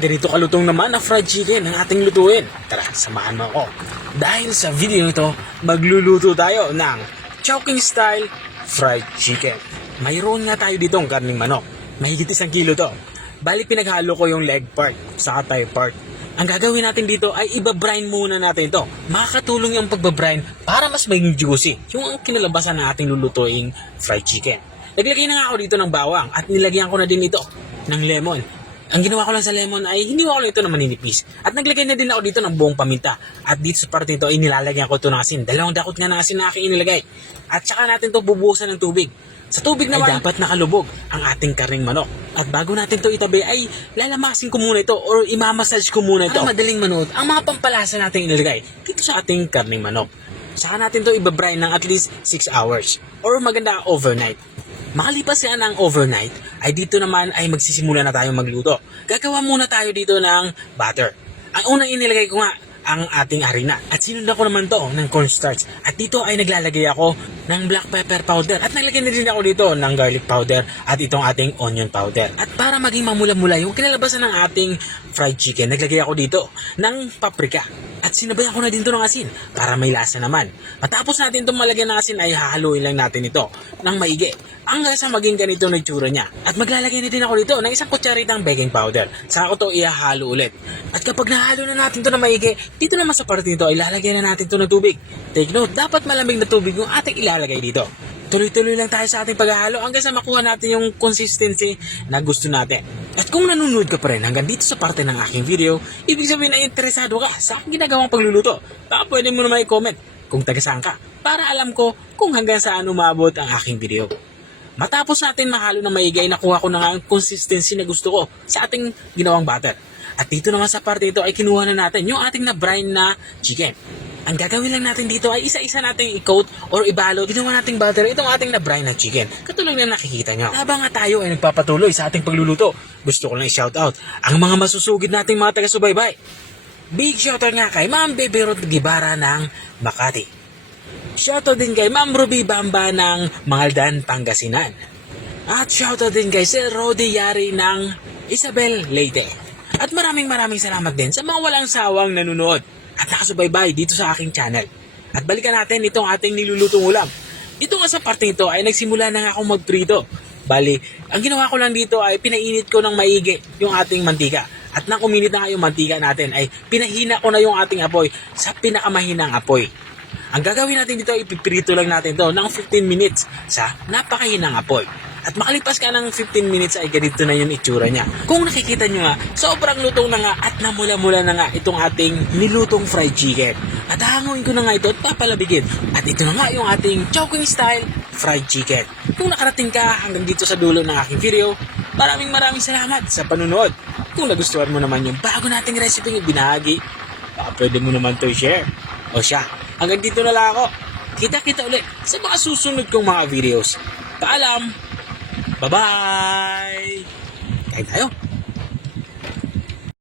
Ganito kalutong naman na fried chicken ang ating lutuin. Tara, samahan mo ako. Dahil sa video nito, magluluto tayo ng Chowking style fried chicken. Mayroon nga tayo ditong karning manok. Mahigit 1 kilo to. Bali pinaghalo ko yung leg part sa thigh part. Ang gagawin natin dito ay ibabrine muna natin ito. Makakatulong yung pagbabrine para mas maging juicy yung kinalabasan ng ating lulutuing fried chicken. Naglagay na nga ako dito ng bawang at nilagyan ko na din ito ng lemon. Ang ginawa ko lang sa lemon ay hiniwa ko lang ito na maninipis. At naglagay na din ako dito ng buong paminta. At dito sa parte nito ay nilalagyan ko ito ng asin. 2 dakot nga ng asin na aking inilagay. At saka natin ito bubuhusan ng tubig. Sa tubig naman ay dapat nakalubog ang ating karning manok. At bago natin ito itabi ay lalamasin ko muna ito or imamassage ko muna ito. Para madaling manood ang mga pampalasa natin inilagay dito sa ating karning manok. Saka natin ito ibabrine ng at least 6 hours or maganda overnight. Makalipas yan ng overnight, ay dito naman ay magsisimula na tayong magluto. Gagawa muna tayo dito ng butter. Ang unang inilagay ko nga, ang ating harina. At sinundan ko naman to ng cornstarch. At dito ay naglalagay ako ng black pepper powder. At naglagay na din ako dito ng garlic powder at itong ating onion powder. At para maging mamula-mula yung kinalabasan ng ating fried chicken, naglagay ako dito ng paprika. At sinabayan ko na din ito ng asin para may lasa naman. Matapos natin itong malagyan ng asin ay hahaluin lang natin ito ng maigi hanggang sa maging ganito na itsura niya. At maglalagay na din ako dito ng 1 kutsaritang baking powder. Saka ko ito ihahalo ulit. At kapag nahalo na natin ito na maigi, dito naman sa parte nito ay lalagyan na natin ito ng tubig. Take note, dapat malamig na tubig yung ating ilalagay dito. Tuloy-tuloy lang tayo sa ating paghahalo hanggang sa makuha natin yung consistency na gusto natin. At kung nanonood ka pa rin hanggang dito sa parte ng aking video, ibig sabihin na interesado ka sa aking ginagawang pagluluto. Baka pwede mo naman i-comment kung taga saan ka para alam ko kung hanggang saan umabot ang aking video. Matapos natin mahalo ng maigi ay nakuha ko na nga ang consistency na gusto ko sa ating ginawang batter. At dito naman sa parte ito ay kinuha na natin yung ating na-brine na chicken. Ang gagawin lang natin dito ay isa-isa nating i-coat or ibalot. Ginawa nating butter itong ating na-brine na chicken. Katulad na nakikita nyo. Habang nga tayo ay nagpapatuloy sa ating pagluluto, gusto ko lang i-shoutout ang mga masusugid nating mga taga-subaybay. Big shoutout nga kay Ma'am Baby Ruth Gibara ng Makati. Shoutout din kay Ma'am Ruby Bamba ng Mangaldan, Pangasinan. At shoutout din kay Sir Rodi Yari ng Isabel, Leyte. At maraming salamat din sa mga walang sawang nanonood at nakasubaybay dito sa aking channel. At balikan natin itong ating nilulutong ulam. Dito nga sa parte nito ay nagsimula na nga akong magprito. Bali, ang ginawa ko lang dito ay pinainit ko ng maigi yung ating mantika. At nang uminit na nga yung mantika natin ay pinahina ko na yung ating apoy sa pinakamahinang apoy. Ang gagawin natin dito ay ipiprito lang natin to ng 15 minutes sa napakahinang apoy. At makalipas ka ng 15 minutes ay ganito na yung itsura niya. Kung nakikita nyo nga, sobrang lutong na nga at namula-mula na nga itong ating nilutong fried chicken. At hanguin ko na nga ito at papalabigin. At ito na nga yung ating Chowking style fried chicken. Kung nakarating ka hanggang dito sa dulo ng aking video, maraming salamat sa panunood. Kung nagustuhan mo naman yung bago nating recipe yung binahagi, baka pwede mo naman to i-share. O siya, hanggang dito na lang ako. Kita-kita ulit sa mga susunod kong mga videos. Paalam! Bye-bye! Kain tayo!